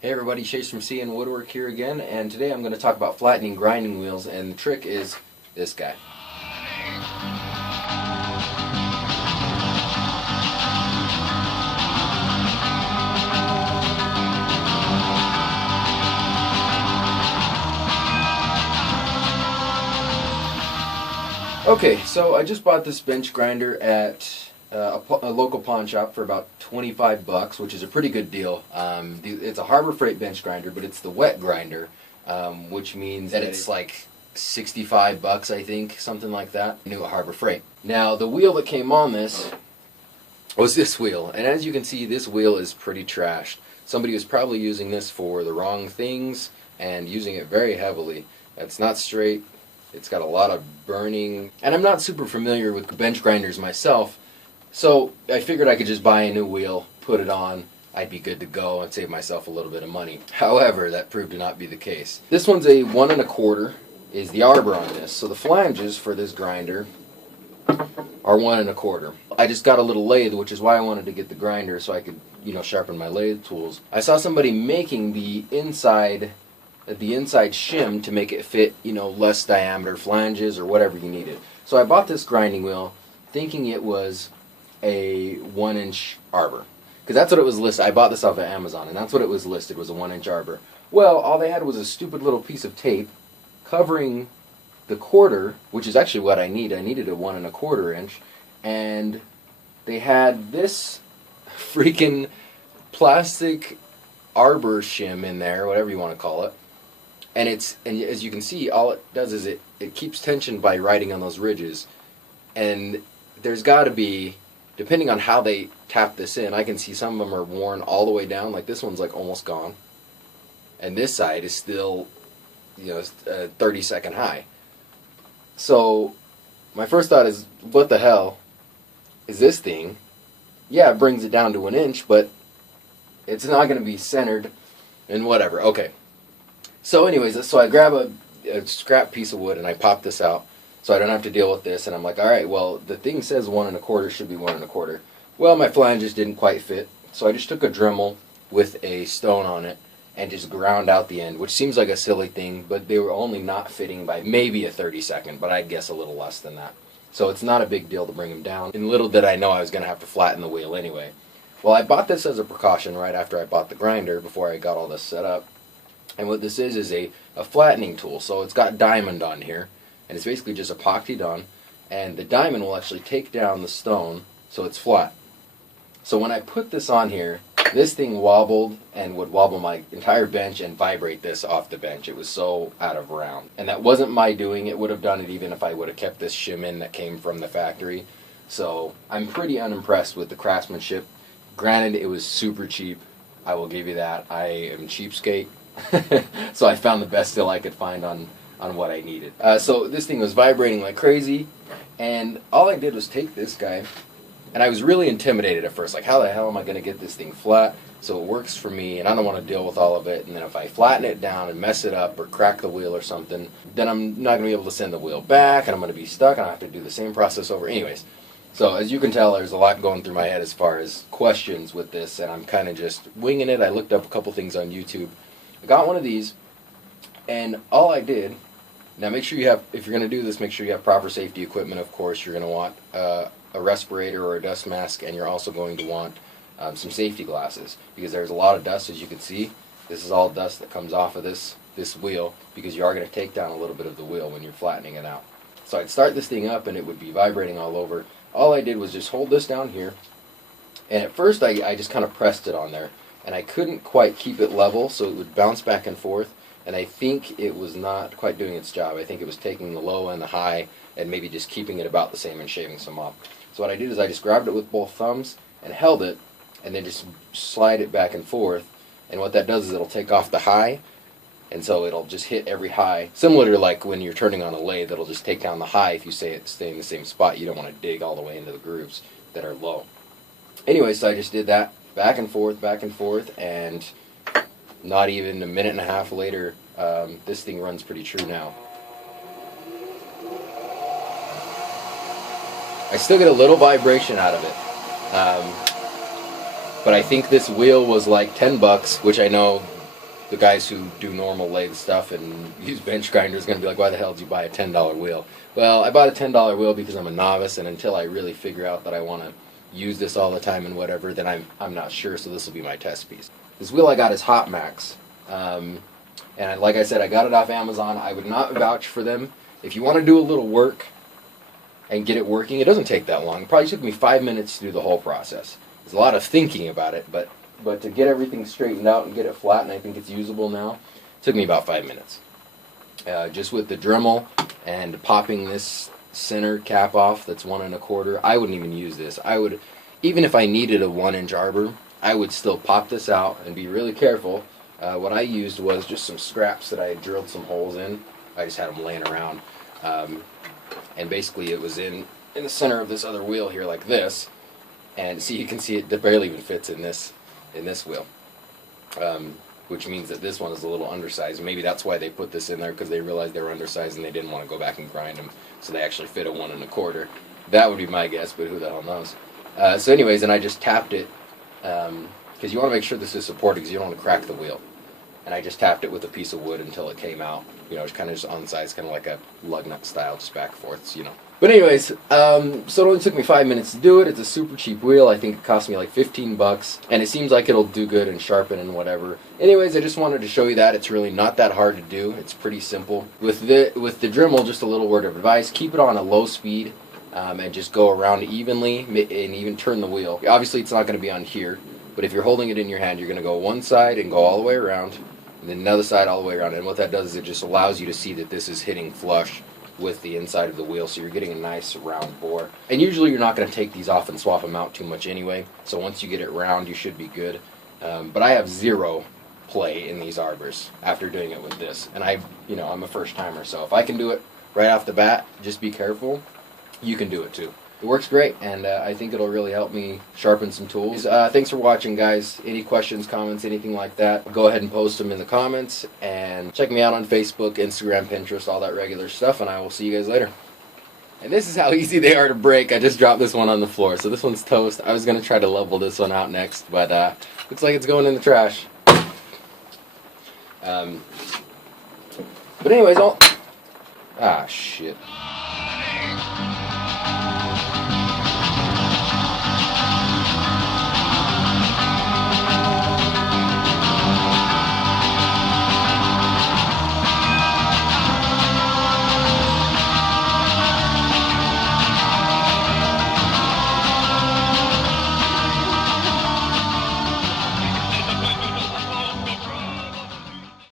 Hey everybody, Chase from CN Woodwork here again, and today I'm going to talk about flattening grinding wheels, and the trick is this guy. Okay, so I just bought this bench grinder at a local pawn shop for about 25 bucks, which is a pretty good deal. It's a Harbor Freight bench grinder, but it's the wet grinder, which means that it's like 65 bucks, I think, something like that, new at Harbor Freight. Now, the wheel that came on this was this wheel, and as you can see, this wheel is pretty trashed. Somebody was probably using this for the wrong things and using it very heavily. It's not straight. It's got a lot of burning, and I'm not super familiar with bench grinders myself, so I figured I could just buy a new wheel, put it on, I'd be good to go and save myself a little bit of money. However, that proved to not be the case. This one's a 1 1/4 is the arbor on this, so the flanges for this grinder are 1 1/4. I just got a little lathe, which is why I wanted to get the grinder so I could, sharpen my lathe tools. I saw somebody making the inside shim to make it fit, less diameter flanges or whatever you needed. So I bought this grinding wheel thinking it was a 1-inch arbor, because that's what it was listed. I bought this off of Amazon, and that's what it was listed, was a 1-inch arbor. Well, all they had was a stupid little piece of tape covering the quarter, which is actually what I need. I needed a 1 1/4 inch, and they had this freaking plastic arbor shim in there, whatever you want to call it. And as you can see, all it does is it keeps tension by riding on those ridges. And there's got to be, depending on how they tap this in, I can see some of them are worn all the way down. Like this one's like almost gone. And this side is still, 30-second high. So my first thought is, what the hell is this thing? Yeah, it brings it down to 1 inch, but it's not going to be centered and whatever. Okay. So anyways, so I grab a scrap piece of wood and I pop this out so I don't have to deal with this. And I'm like, all right, well, the thing says 1 1/4 should be 1 1/4. Well, my flanges didn't quite fit, so I just took a Dremel with a stone on it and just ground out the end, which seems like a silly thing, but they were only not fitting by maybe a 30-second, but I'd guess a little less than that. So it's not a big deal to bring them down. And little did I know I was going to have to flatten the wheel anyway. Well, I bought this as a precaution right after I bought the grinder, before I got all this set up. And what this is a flattening tool. So it's got diamond on here, and it's basically just epoxied on, and the diamond will actually take down the stone so it's flat. So when I put this on here, this thing wobbled and would wobble my entire bench and vibrate this off the bench. It was so out of round. And that wasn't my doing. It would have done it even if I would have kept this shim in that came from the factory. So I'm pretty unimpressed with the craftsmanship. Granted, it was super cheap. I will give you that. I am cheapskate. So I found the best deal I could find on what I needed. So this thing was vibrating like crazy, and all I did was take this guy, and I was really intimidated at first, like how the hell am I going to get this thing flat so it works for me, and I don't want to deal with all of it, and then if I flatten it down and mess it up or crack the wheel or something, then I'm not going to be able to send the wheel back, and I'm going to be stuck, and I have to do the same process over. Anyways, so as you can tell, there's a lot going through my head as far as questions with this, and I'm kind of just winging it. I looked up a couple things on YouTube. I got one of these, and all I did, now make sure you have, if you're going to do this, make sure you have proper safety equipment, of course. You're going to want a respirator or a dust mask, and you're also going to want some safety glasses, because there's a lot of dust, as you can see. This is all dust that comes off of this wheel, because you are going to take down a little bit of the wheel when you're flattening it out. So I'd start this thing up, and it would be vibrating all over. All I did was just hold this down here, and at first I just kind of pressed it on there. And I couldn't quite keep it level, so it would bounce back and forth, and I think it was not quite doing its job. I think it was taking the low and the high and maybe just keeping it about the same and shaving some off. So what I did is I just grabbed it with both thumbs and held it, and then just slide it back and forth, and what that does is it'll take off the high, and so it'll just hit every high. Similar to like when you're turning on a lathe, it'll just take down the high if you stay in the same spot. You don't want to dig all the way into the grooves that are low. Anyway, so I just did that. Back and forth, and not even a minute and a half later, this thing runs pretty true now. I still get a little vibration out of it, but I think this wheel was like 10 bucks, which I know the guys who do normal lathe stuff and use bench grinders are going to be like, why the hell did you buy a $10 wheel? Well, I bought a $10 wheel because I'm a novice, and until I really figure out that I want to use this all the time and whatever, then I'm not sure, so this will be my test piece. This wheel I got is Hot Max, and like I said, I got it off Amazon. I would not vouch for them. If you want to do a little work and get it working, it doesn't take that long. It probably took me 5 minutes to do the whole process. There's a lot of thinking about it, but to get everything straightened out and get it flat, and I think it's usable now, it took me about 5 minutes. Just with the Dremel and popping this center cap off that's 1 1/4, I wouldn't even use this. I would, even if I needed a 1-inch arbor, I would still pop this out and be really careful. What I used was just some scraps that I had drilled some holes in. I just had them laying around. And basically it was in the center of this other wheel here like this. And see, you can see it barely even fits in this wheel. Which means that this one is a little undersized. Maybe that's why they put this in there, because they realized they were undersized and they didn't want to go back and grind them. So they actually fit a 1 1/4. That would be my guess, but who the hell knows. So anyways, and I just tapped it, because you want to make sure this is supported, because you don't want to crack the wheel. And I just tapped it with a piece of wood until it came out. You know, it's kind of just on the sides, kind of like a lug nut style, just back and forth, you know. But anyways, so it only took me 5 minutes to do it. It's a super cheap wheel. I think it cost me like 15 bucks, and it seems like it'll do good and sharpen and whatever. Anyways, I just wanted to show you that it's really not that hard to do. It's pretty simple. With the Dremel, just a little word of advice: keep it on a low speed, and just go around evenly, and even turn the wheel. Obviously, it's not going to be on here, but if you're holding it in your hand, you're going to go one side and go all the way around, and then another side all the way around. And what that does is it just allows you to see that this is hitting flush with the inside of the wheel, so you're getting a nice round bore. And usually you're not going to take these off and swap them out too much anyway, so once you get it round, you should be good. But I have zero play in these arbors after doing it with this, and I'm a first timer, so if I can do it right off the bat, just be careful, you can do it too. It works great, and I think it'll really help me sharpen some tools. Thanks for watching, guys. Any questions, comments, anything like that, go ahead and post them in the comments, and check me out on Facebook, Instagram, Pinterest, all that regular stuff, and I will see you guys later. And this is how easy they are to break. I just dropped this one on the floor, so this one's toast. I was going to try to level this one out next, but looks like it's going in the trash. But anyways, shit.